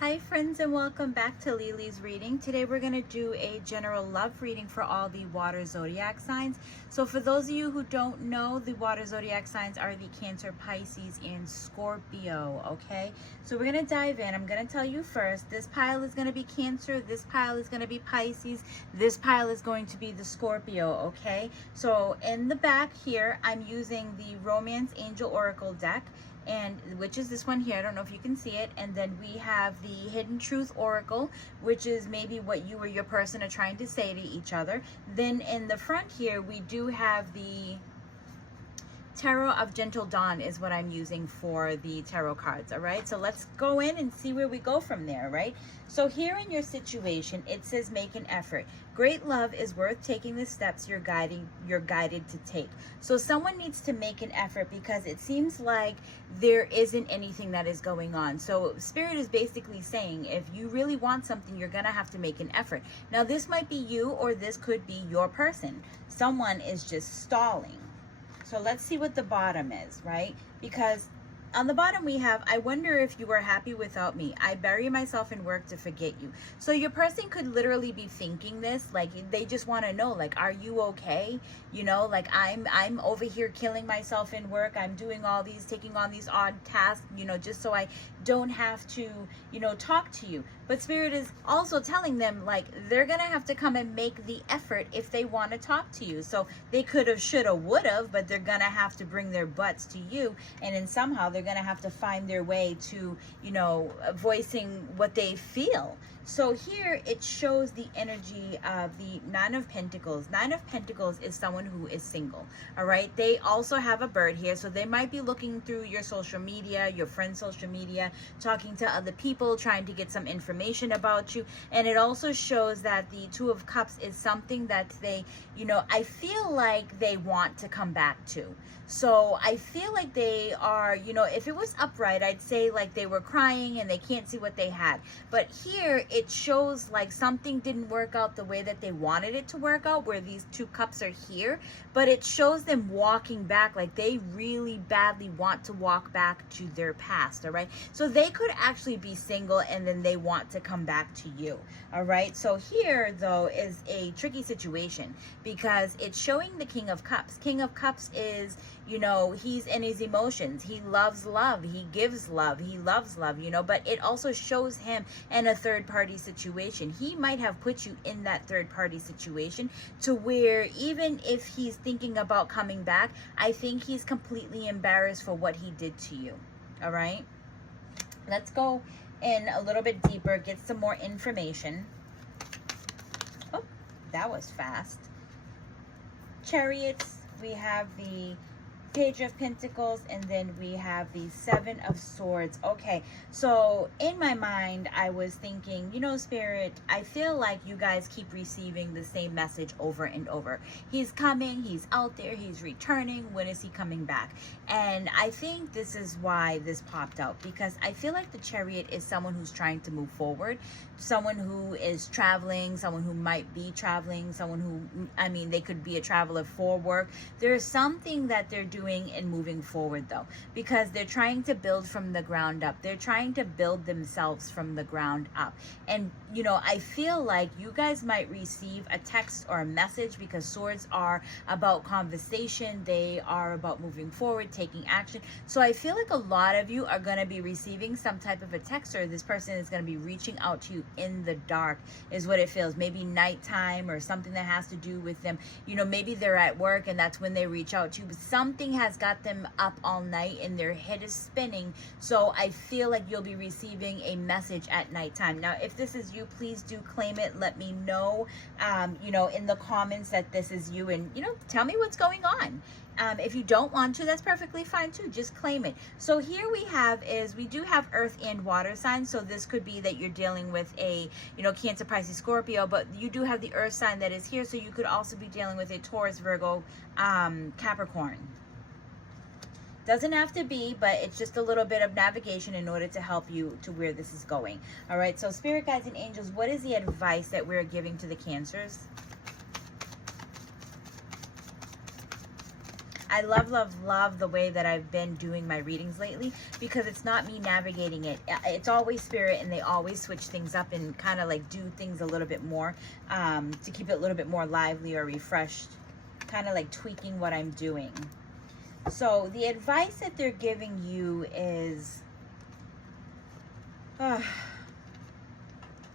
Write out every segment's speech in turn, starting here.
Hi friends, and welcome back to Lily's reading. Today we're going to do a general love reading for all the water zodiac signs. So for those of you who don't know, the water zodiac signs are the Cancer, Pisces, and Scorpio, okay? So we're going to dive in. I'm going to tell you first, this pile is going to be Cancer, this pile is going to be Pisces, this pile is going to be the Scorpio, okay? So in the back here, I'm using the Romance Angel Oracle deck, and which is this one here. I don't know if you can see it. And then we have the Hidden Truth Oracle, which is maybe what you or your person are trying to say to each other. Then in the front here, we do have the Tarot of Gentle Dawn is what I'm using for the tarot cards, all right? So let's go in and see where we go from there, right? So here in your situation, it says make an effort. Great love is worth taking the steps you're guided to take. So someone needs to make an effort because it seems like there isn't anything that is going on. So Spirit is basically saying if you really want something, you're gonna have to make an effort. Now this might be you, or this could be your person. Someone is just stalling. So let's see what the bottom is, right? Because on the bottom we have, I wonder if you were happy without me. I bury myself in work to forget you. So your person could literally be thinking this, like they just want to know, like, are you okay? You know, like I'm over here killing myself in work. I'm doing all these, taking on these odd tasks, you know, just so I don't have to, you know, talk to you. But Spirit is also telling them, like, they're going to have to come and make the effort if they want to talk to you. So they could have, should have, would have, but they're going to have to bring their butts to you. And then somehow they're going to have to find their way to, you know, voicing what they feel. So here it shows the energy of the Nine of Pentacles. Nine of Pentacles is someone who is single, all right? They also have a bird here, so they might be looking through your social media, your friend's social media, talking to other people, trying to get some information about you. And it also shows that the Two of Cups is something that they, you know, I feel like they want to come back to. So I feel like they are, you know, if it was upright, I'd say like they were crying and they can't see what they had. But here it shows like something didn't work out the way that they wanted it to work out, where these two cups are here. But it shows them walking back, like they really badly want to walk back to their past, all right? So they could actually be single and then they want to come back to you, all right? So here, though, is a tricky situation because it's showing the King of Cups. King of Cups is, you know, he's in his emotions. He loves love. He gives love. He loves love, you know, but it also shows him in a third-party situation. He might have put you in that third-party situation to where even if he's thinking about coming back, I think he's completely embarrassed for what he did to you, all right? Let's go in a little bit deeper, get some more information. Oh, that was fast. Chariots, we have the Page of Pentacles, and then we have the Seven of Swords. Okay, so in my mind, I was thinking, you know, Spirit, I feel like you guys keep receiving the same message over and over. He's coming, he's out there, he's returning. When is he coming back? And I think this is why this popped out, because I feel like the Chariot is someone who's trying to move forward, someone who is traveling, someone who might be traveling, someone who, I mean, they could be a traveler for work. There's something that they're doing and moving forward, though, because they're trying to build from the ground up. They're trying to build themselves from the ground up. And, you know, I feel like you guys might receive a text or a message, because swords are about conversation. They are about moving forward, taking action. So I feel like a lot of you are going to be receiving some type of a text, or this person is going to be reaching out to you in the dark, is what it feels. Maybe nighttime, or something that has to do with them. You know, maybe they're at work and that's when they reach out to you, but something has got them up all night and their head is spinning. So I feel like you'll be receiving a message at nighttime. Now, if this is you, please do claim it. Let me know, you know, in the comments that this is you, and, you know, tell me what's going on. If you don't want to, that's perfectly fine too. Just claim it. So here we do have earth and water signs. So this could be that you're dealing with a, you know, Cancer, Pisces, Scorpio, but you do have the earth sign that is here. So you could also be dealing with a Taurus, Virgo, Capricorn. Doesn't have to be, but it's just a little bit of navigation in order to help you to where this is going. All right, so Spirit Guides and Angels, what is the advice that we're giving to the Cancers? I love, love, love the way that I've been doing my readings lately, because it's not me navigating it. It's always spirit, and they always switch things up and kind of like do things a little bit more to keep it a little bit more lively or refreshed, kind of like tweaking what I'm doing. So the advice that they're giving you is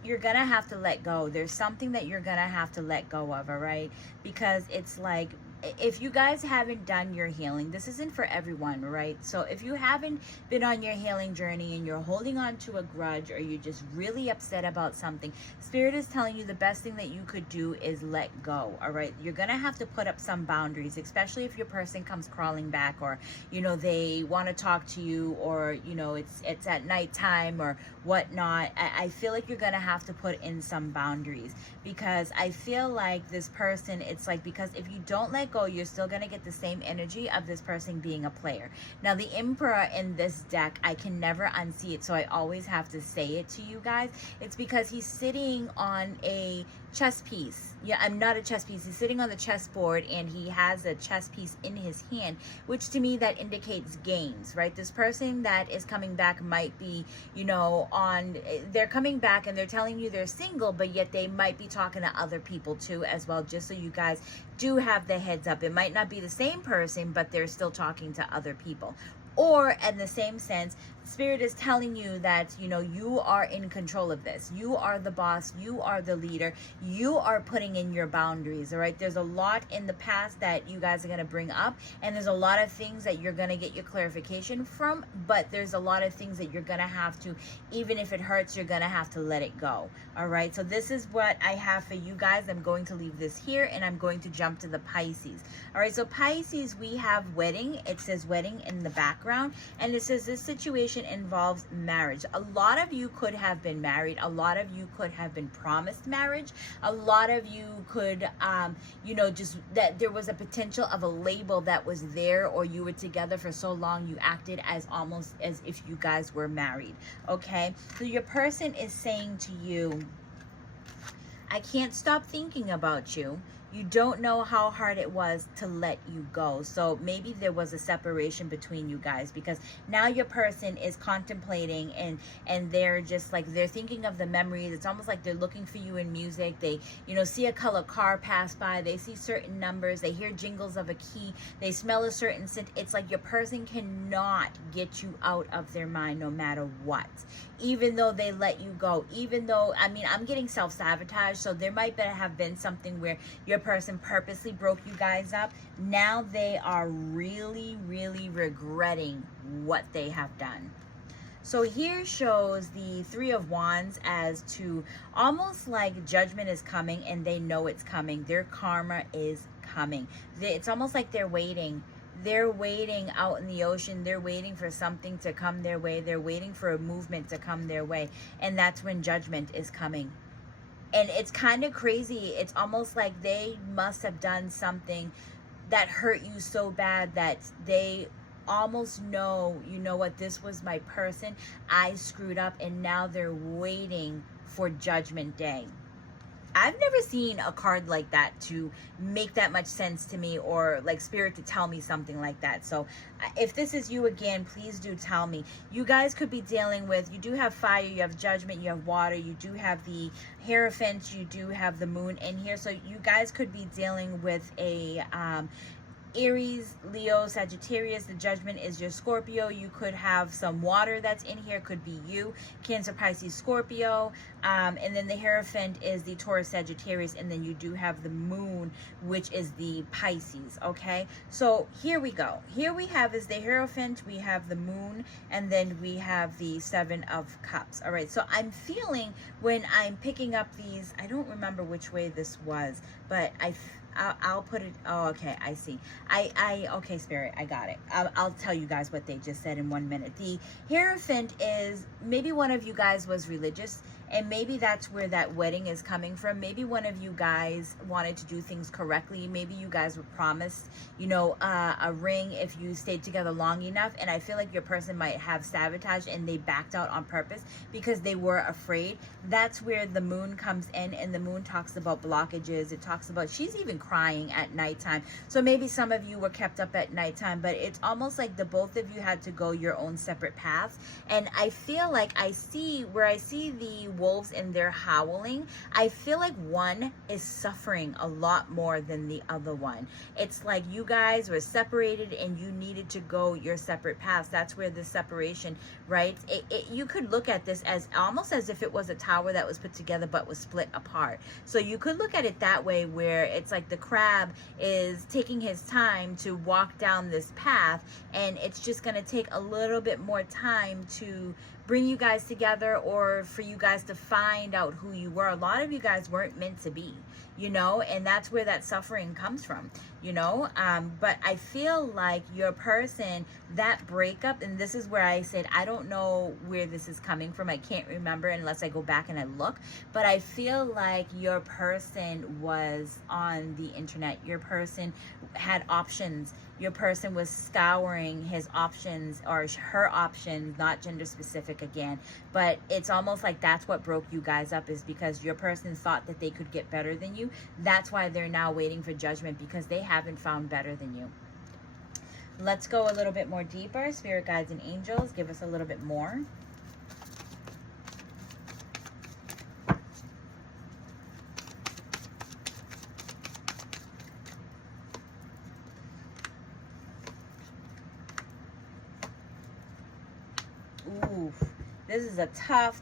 you're gonna have to let go. There's something that you're gonna have to let go of, all right? Because it's like, if you guys haven't done your healing, this isn't for everyone, right? So if you haven't been on your healing journey and you're holding on to a grudge, or you're just really upset about something, Spirit is telling you the best thing that you could do is let go, all right? You're gonna have to put up some boundaries, especially if your person comes crawling back, or, you know, they want to talk to you, or, you know, it's at nighttime or whatnot. I feel like you're gonna have to put in some boundaries, because I feel like this person, it's like, because if you don't let go, you're still going to get the same energy of this person being a player. Now, the Emperor in this deck, I can never unsee it, so I always have to say it to you guys. It's because he's sitting on a chess piece. Yeah, I'm not a chess piece. He's sitting on the chessboard, and he has a chess piece in his hand, which to me that indicates games, right? This person that is coming back might be, you know, they're coming back and they're telling you they're single, but yet they might be talking to other people too as well, just so you guys do have the heads up. It might not be the same person, but they're still talking to other people. Or in the same sense, Spirit is telling you that, you know, you are in control of this. You are the boss. You are the leader. You are putting in your boundaries, all right? There's a lot in the past that you guys are going to bring up, and there's a lot of things that you're going to get your clarification from, but there's a lot of things that you're going to have to, even if it hurts, you're going to have to let it go, all right? So this is what I have for you guys. I'm going to leave this here, and I'm going to jump to the Pisces. All right, so Pisces, we have wedding. It says wedding in the background, and it says this situation involves marriage. A lot of you could have been married. A lot of you could have been promised marriage. A lot of you could, you know, just that there was a potential of a label that was there, or you were together for so long you acted as almost as if you guys were married, okay? So your person is saying to you, I can't stop thinking about you. You don't know how hard it was to let you go. So maybe there was a separation between you guys, because now your person is contemplating and they're just like, they're thinking of the memories. It's almost like they're looking for you in music. They, you know, see a color car pass by. They see certain numbers. They hear jingles of a key. They smell a certain scent. It's like your person cannot get you out of their mind no matter what. Even though they let you go, even though, I mean, I'm getting self-sabotage, so there might have been something where your person purposely broke you guys up. Now they are really, really regretting what they have done. So here shows the Three of Wands as to almost like judgment is coming, and they know it's coming. Their karma is coming. It's almost like they're waiting. They're waiting out in the ocean. They're waiting for something to come their way. They're waiting for a movement to come their way. And that's when judgment is coming. And it's kind of crazy. It's almost like they must have done something that hurt you so bad that they almost know, you know what, this was my person. I screwed up, and now they're waiting for Judgment Day. I've never seen a card like that to make that much sense to me, or like Spirit to tell me something like that. So if this is you again, please do tell me. You guys could be dealing with, you do have fire, you have judgment, you have water, you do have the Hierophant, you do have the moon in here. So you guys could be dealing with a Aries, Leo, Sagittarius. The judgment is your Scorpio. You could have some water that's in here. Could be you, Cancer, Pisces, Scorpio. And then the Hierophant is the Taurus, Sagittarius. And then you do have the moon, which is the Pisces. Okay, so here we go. Here we have is the Hierophant, we have the moon, and then we have the Seven of Cups. All right, so I'm feeling when I'm picking up these, I don't remember which way this was, but I'll put it, oh, okay, I see. Okay, Spirit, I got it. I'll tell you guys what they just said in 1 minute. The Hierophant is, maybe one of you guys was religious, And maybe that's where that wedding is coming from. Maybe one of you guys wanted to do things correctly. Maybe you guys were promised, you know, a ring if you stayed together long enough. And I feel like your person might have sabotaged and they backed out on purpose because they were afraid. That's where the moon comes in, and the moon talks about blockages. It talks about, she's even crying at nighttime. So maybe some of you were kept up at nighttime, but it's almost like the both of you had to go your own separate paths. And I feel like I see the wolves and they're howling, I feel like one is suffering a lot more than the other one. It's like you guys were separated and you needed to go your separate paths. That's where the separation, right? You could look at this as almost as if it was a tower that was put together but was split apart. So you could look at it that way, where it's like the crab is taking his time to walk down this path, and it's just going to take a little bit more time to bring you guys together, or for you guys to find out who you were. A lot of you guys weren't meant to be, you know, and that's where that suffering comes from, you know. But I feel like your person, that breakup, and this is where I said I don't know where this is coming from. I can't remember unless I go back and I look, but I feel like your person was on the internet. Your person had options. Your person was scouring his options or her options, not gender specific again, but it's almost like that's what broke you guys up, is because your person thought that they could get better than you. That's why they're now waiting for judgment, because they haven't found better than you. Let's go a little bit more deeper. Spirit guides and angels, give us a little bit more. Oof. This is a tough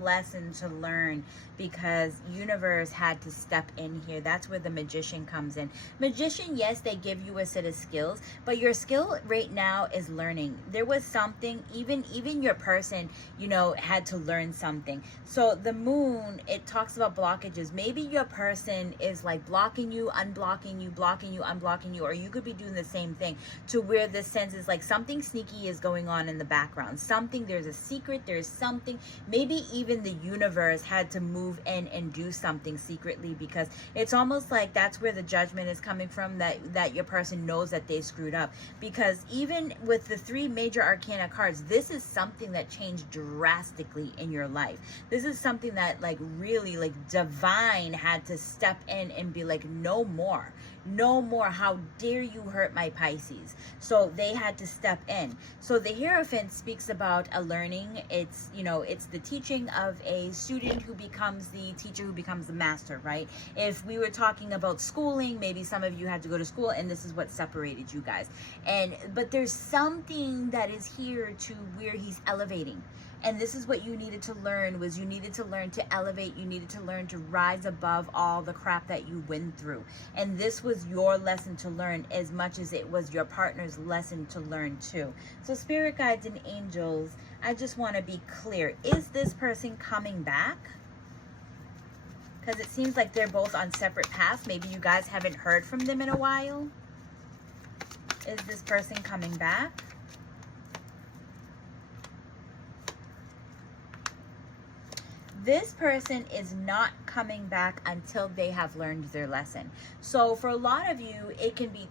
lesson to learn, because universe had to step in here. That's where the magician comes in. Magician, yes, they give you a set of skills, but your skill right now is learning. There was something, even your person, you know, had to learn something. So the moon, it talks about blockages. Maybe your person is like blocking you, unblocking you, blocking you, unblocking you, or you could be doing the same thing, to where the sense is like something sneaky is going on in the background. Something, there's a secret, there's something. Maybe even the universe had to move in and do something secretly, because it's almost like that's where the judgment is coming from, that your person knows that they screwed up. Because even with the 3 major arcana cards, this is something that changed drastically in your life. This is something that like really like divine had to step in and be like, no more. No more. How dare you hurt my Pisces? So they had to step in. So the Hierophant speaks about a learning. It's, you know, it's the teaching of a student who becomes the teacher, who becomes the master, right? If we were talking about schooling, maybe some of you had to go to school, and this is what separated you guys. But there's something that is here to where he's elevating. And this is what you needed to learn, was you needed to learn to elevate. You needed to learn to rise above all the crap that you went through. And this was your lesson to learn, as much as it was your partner's lesson to learn too. So spirit guides and angels, I just want to be clear. Is this person coming back? Because it seems like they're both on separate paths. Maybe you guys haven't heard from them in a while. Is this person coming back? This person is not coming back until they have learned their lesson. So for a lot of you, it can be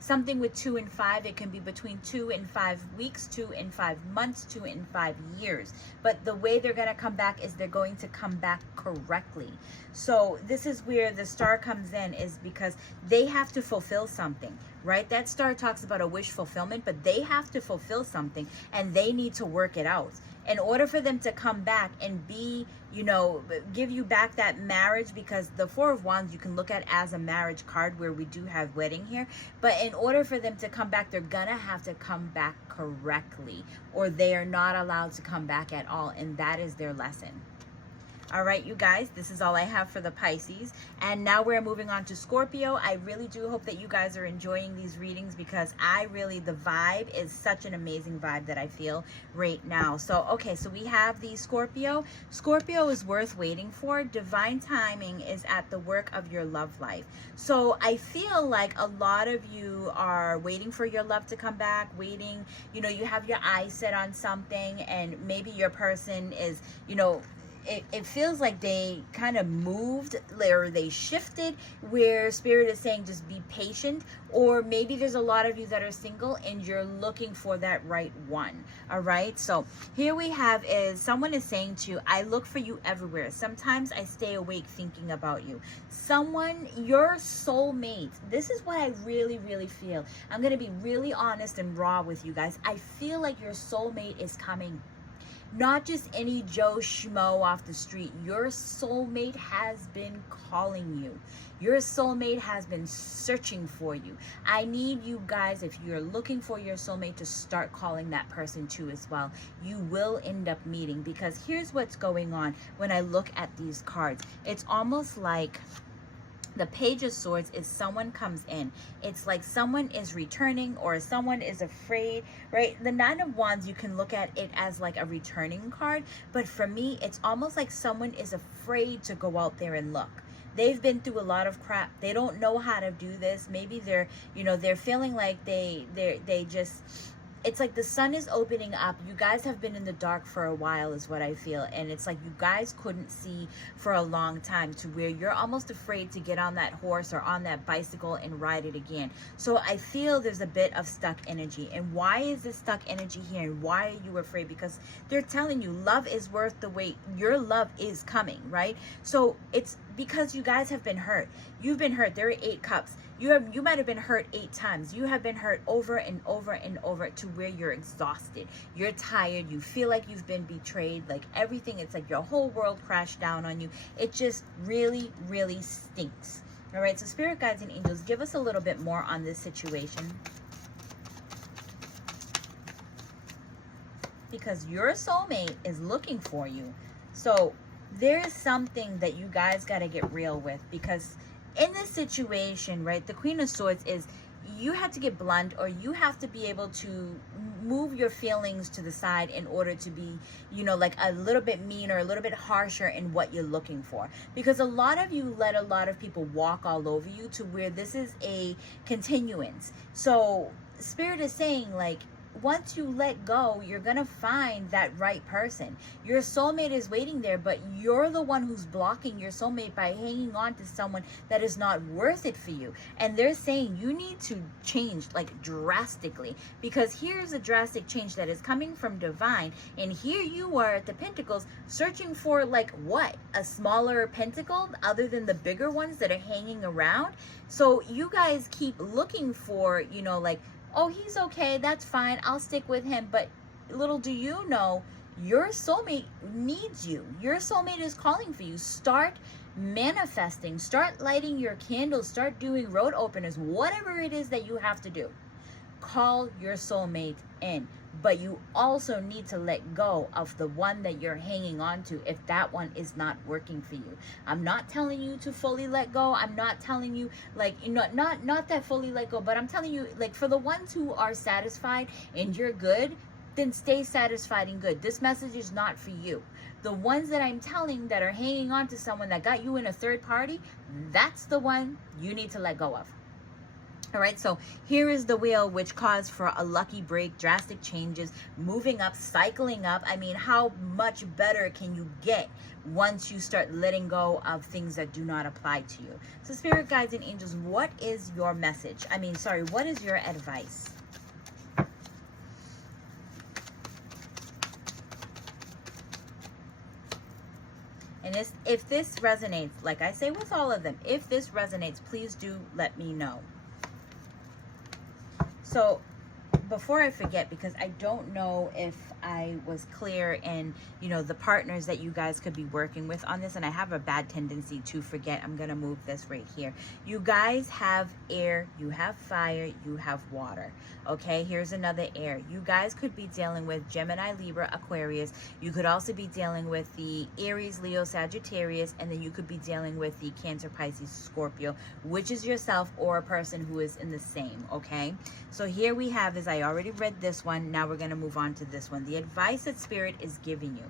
something with 2 and 5. It can be between 2 and 5 weeks, 2 and 5 months, 2 and 5 years. But the way they're going to come back is they're going to come back correctly. So this is where the star comes in, is because they have to fulfill something, right? That star talks about a wish fulfillment, but they have to fulfill something, and they need to work it out. In order for them to come back and be, you know, give you back that marriage, because the 4 of Wands you can look at as a marriage card, where we do have wedding here. But in order for them to come back, they're gonna have to come back correctly, or they are not allowed to come back at all. And that is their lesson. All right, you guys, this is all I have for the Pisces. And now we're moving on to Scorpio. I really do hope that you guys are enjoying these readings, because the vibe is such an amazing vibe that I feel right now. So, okay, so we have the Scorpio. Scorpio is worth waiting for. Divine timing is at the work of your love life. So I feel like a lot of you are waiting for your love to come back, waiting, you know, you have your eyes set on something, and maybe your person is, you know, it feels like they kind of moved, or they shifted, where Spirit is saying just be patient. Or maybe there's a lot of you that are single and you're looking for that right one. All right, so here we have is someone is saying to you, I look for you everywhere. Sometimes I stay awake thinking about you. Someone, your soulmate, this is what I really feel. I'm going to be really honest and raw with you guys. I feel like your soulmate is coming. Not just any Joe Schmo off the street. Your soulmate has been calling you. Your soulmate has been searching for you. I need you guys, if you're looking for your soulmate, to start calling that person too as well. You will end up meeting, because here's what's going on when I look at these cards. It's almost like the Page of Swords is someone comes in. It's like someone is returning, or someone is afraid, right? The Nine of Wands, you can look at it as like a returning card. But for me, it's almost like someone is afraid to go out there and look. They've been through a lot of crap. They don't know how to do this. Maybe they're, they're feeling like they just... It's like the sun is opening up. You guys have been in the dark for a while is what I feel. And it's like you guys couldn't see for a long time, to where you're almost afraid to get on that horse or on that bicycle and ride it again. So I feel there's a bit of stuck energy. And why is this stuck energy here? And why are you afraid? Because they're telling you love is worth the wait. Your love is coming, right? So it's because you guys have been hurt. You've been hurt. There are 8 cups. You might have been hurt 8 times. You have been hurt over and over and over, to where you're exhausted. You're tired. You feel like you've been betrayed. Like everything, it's like your whole world crashed down on you. It just really stinks. All right, so Spirit Guides and Angels, give us a little bit more on this situation. Because your soulmate is looking for you. So there is something that you guys got to get real with, because in this situation, right, the Queen of Swords is, you have to get blunt, or you have to be able to move your feelings to the side in order to be, like a little bit meaner, a little bit harsher in what you're looking for. Because a lot of you let a lot of people walk all over you, to where this is a continuance. So Spirit is saying, like, once you let go, you're going to find that right person. Your soulmate is waiting there, but you're the one who's blocking your soulmate by hanging on to someone that is not worth it for you. And they're saying you need to change, like, drastically, because here's a drastic change that is coming from Divine. And here you are at the Pentacles searching for, like, what? A smaller pentacle other than the bigger ones that are hanging around. So you guys keep looking for, like, oh, he's okay, that's fine, I'll stick with him. But little do you know, your soulmate needs you. Your soulmate is calling for you. Start manifesting. Start lighting your candles. Start doing road openers. Whatever it is that you have to do. Call your soulmate in. But you also need to let go of the one that you're hanging on to if that one is not working for you. I'm not telling you to fully let go. I'm not telling you, like, not that fully let go, but I'm telling you, like, for the ones who are satisfied and you're good, then stay satisfied and good. This message is not for you. The ones that I'm telling that are hanging on to someone that got you in a third party, that's the one you need to let go of. All right, so here is the wheel, which caused for a lucky break, drastic changes, moving up, cycling up. I mean, how much better can you get once you start letting go of things that do not apply to you? So Spirit Guides and Angels, what is your message? What is your advice? And if this resonates, like I say with all of them, if this resonates, please do let me know. So before I forget, because I don't know if I was clear in, the partners that you guys could be working with on this, and I have a bad tendency to forget. I'm going to move this right here. You guys have air, you have fire, you have water. Okay, here's another air. You guys could be dealing with Gemini, Libra, Aquarius. You could also be dealing with the Aries, Leo, Sagittarius, and then you could be dealing with the Cancer, Pisces, Scorpio, which is yourself or a person who is in the same, okay? So here we have, I already read this one. Now we're going to move on to this one. The advice that Spirit is giving you,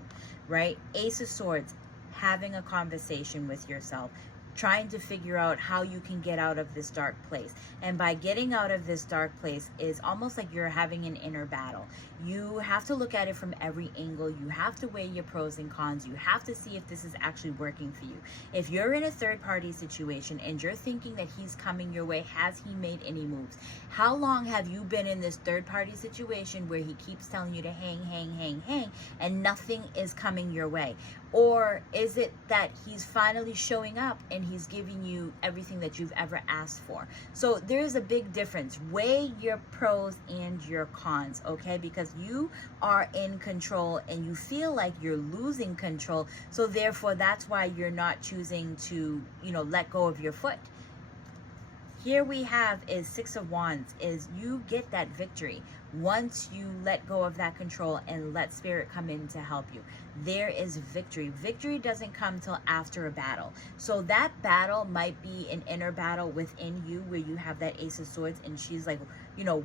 right? Ace of Swords, having a conversation with yourself. trying to figure out how you can get out of this dark place. And by getting out of this dark place is almost like you're having an inner battle. You have to look at it from every angle. You have to weigh your pros and cons. You have to see if this is actually working for you. If you're in a third party situation and you're thinking that he's coming your way, has he made any moves? How long have you been in this third party situation where he keeps telling you to hang, and nothing is coming your way? Or is it that he's finally showing up and he's giving you everything that you've ever asked for? So there's a big difference. Weigh your pros and your cons, okay? Because you are in control and you feel like you're losing control. So therefore, that's why you're not choosing to, let go of your foot. Here we have is Six of Wands, is you get that victory once you let go of that control and let spirit come in to help you. There is victory. Victory doesn't come till after a battle. So that battle might be an inner battle within you where you have that Ace of Swords and she's like,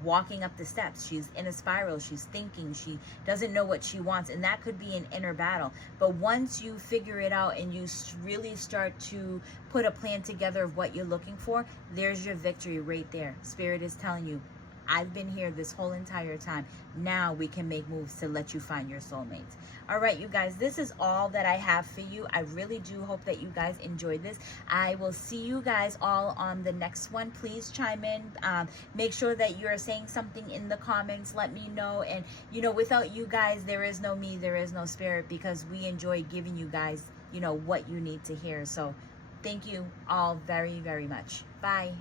walking up the steps. She's in a spiral. She's thinking. She doesn't know what she wants. And that could be an inner battle. But once you figure it out and you really start to put a plan together of what you're looking for, there's your victory right there. Spirit is telling you, I've been here this whole entire time. Now we can make moves to let you find your soulmate. All right, you guys, this is all that I have for you. I really do hope that you guys enjoyed this. I will see you guys all on the next one. Please chime in. Make sure that you're saying something in the comments. Let me know. And, without you guys, there is no me, there is no spirit, because we enjoy giving you guys, what you need to hear. So thank you all very, very much. Bye.